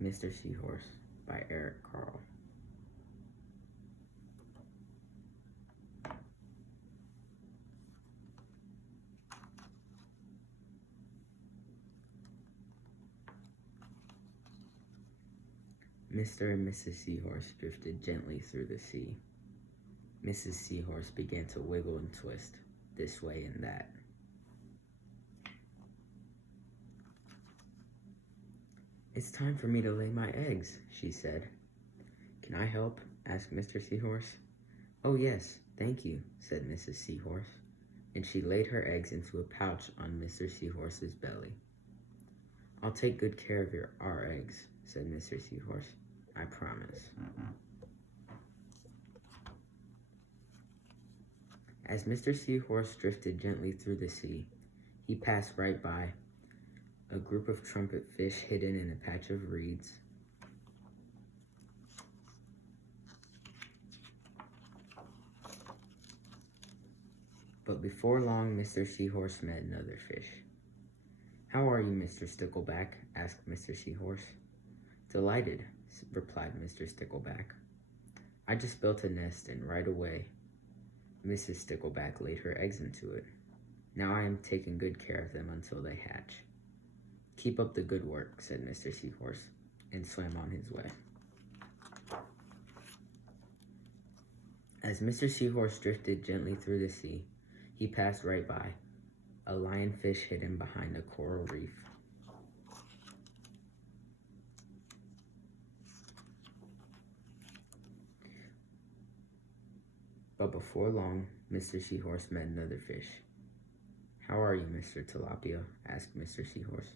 Mister Seahorse by Carle. Mr. and Mrs. Seahorse drifted gently through the sea. Mrs. Seahorse began to wiggle and twist, this way and that. "It's time for me to lay my eggs," she said. "Can I help?" asked Mr. Seahorse. "Oh yes, thank you," said Mrs. Seahorse, and she laid her eggs into a pouch on Mr. Seahorse's belly. "I'll take good care of our eggs," said Mr. Seahorse. "I promise." As Mr. Seahorse drifted gently through the sea, he passed right by a group of trumpet fish hidden in a patch of reeds. But before long, Mr. Seahorse met another fish. "How are you, Mr. Stickleback?" asked Mr. Seahorse. "Delighted," replied Mr. Stickleback. "I just built a nest, and right away Mrs. Stickleback laid her eggs into it. Now I am taking good care of them until they hatch." "Keep up the good work," said Mr. Seahorse, and swam on his way. As Mr. Seahorse drifted gently through the sea, he passed right by a lionfish hidden behind a coral reef. But before long, Mr. Seahorse met another fish. "How are you, Mr. Tilapia?" asked Mr. Seahorse.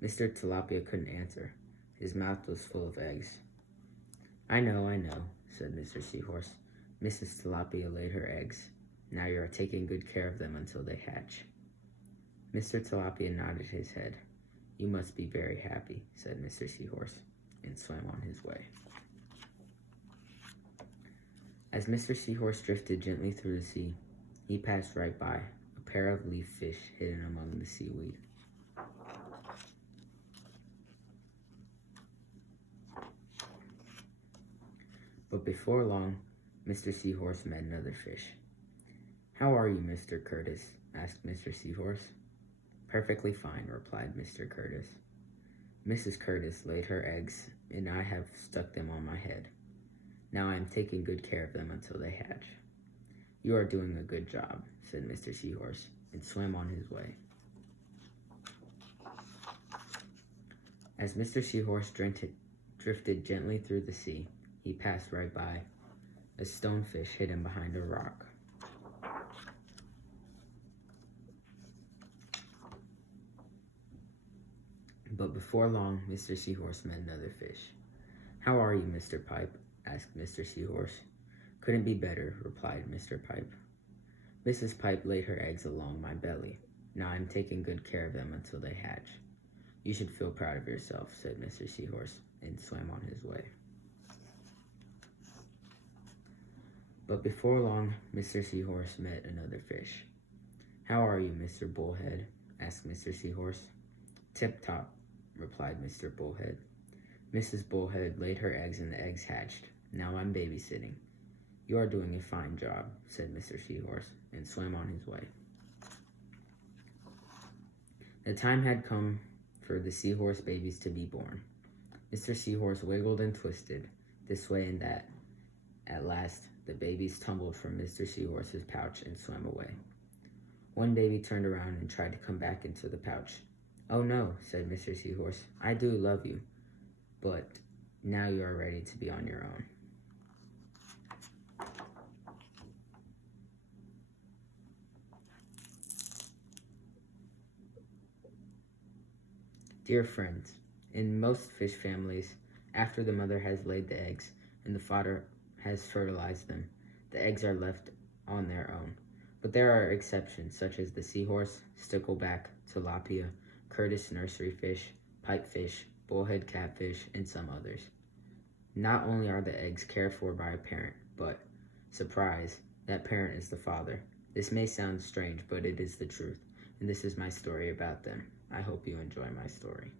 Mr. Tilapia couldn't answer. His mouth was full of eggs. I know, said Mr. Seahorse. "Mrs. Tilapia laid her eggs. Now you are taking good care of them until they hatch." Mr. Tilapia nodded his head. "You must be very happy," said Mr. Seahorse, and swam on his way. As Mr. Seahorse drifted gently through the sea, he passed right by a pair of leaf fish hidden among the seaweed. But before long, Mr. Seahorse met another fish. "How are you, Mr. Curtis?" asked Mr. Seahorse. "Perfectly fine," replied Mr. Curtis. "Mrs. Curtis laid her eggs, and I have stuck them on my head. Now I am taking good care of them until they hatch." "You are doing a good job," said Mr. Seahorse, and swam on his way. As Mr. Seahorse drifted gently through the sea, he passed right by a stonefish hidden behind a rock. But before long, Mr. Seahorse met another fish. "How are you, Mr. Pipe?" asked Mr. Seahorse. "Couldn't be better," replied Mr. Pipe. "Mrs. Pipe laid her eggs along my belly. Now I'm taking good care of them until they hatch. You should feel proud of yourself," said Mr. Seahorse, and swam on his way. But before long, Mr. Seahorse met another fish. "How are you, Mr. Bullhead?" asked Mr. Seahorse. "Tip-top," replied Mr. Bullhead. "Mrs. Bullhead laid her eggs and the eggs hatched. Now I'm babysitting." "You are doing a fine job," said Mr. Seahorse, and swam on his way. The time had come for the seahorse babies to be born. Mr. Seahorse wiggled and twisted, this way and that. At last, the babies tumbled from Mr. Seahorse's pouch and swam away. One baby turned around and tried to come back into the pouch. "Oh no," said Mr. Seahorse, "I do love you, but now you are ready to be on your own." Dear friends, in most fish families, after the mother has laid the eggs and the father has fertilized them, the eggs are left on their own. But there are exceptions, such as the seahorse, stickleback, tilapia, Curtis nursery fish, pipefish, bullhead catfish, and some others. Not only are the eggs cared for by a parent, but, surprise, that parent is the father. This may sound strange, but it is the truth, and this is my story about them. I hope you enjoy my story.